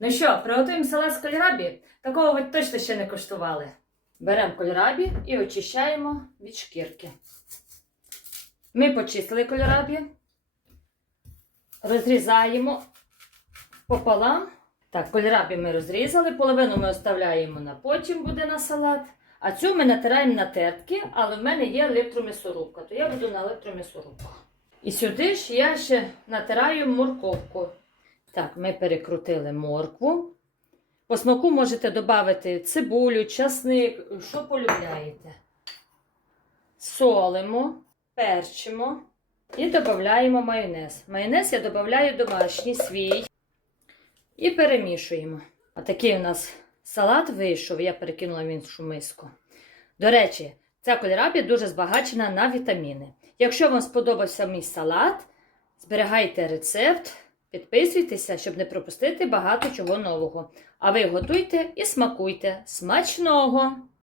Ну що, приготуємо салат з кольрабі? Такого ви точно ще не коштували. Беремо кольрабі і очищаємо від шкірки. Ми почистили кольрабі, розрізаємо пополам. Так, кольрабі ми розрізали, половину ми оставляємо на потім буде на салат. А цю ми натираємо на тертки, але в мене є електром'ясорубка, то я буду на електром'ясорубку. І сюди ж я ще натираю морковку. Так, ми перекрутили моркву. По смаку можете додати цибулю, часник, що полюбляєте. Солимо, перчимо і додаємо майонез. Майонез я додаю домашній свій. І перемішуємо. Отакий у нас салат вийшов, я перекинула в іншу миску. До речі, ця кольрабі дуже збагачена на вітаміни. Якщо вам сподобався мій салат, зберігайте рецепт, підписуйтеся, щоб не пропустити багато чого нового. А ви готуйте і смакуйте. Смачного!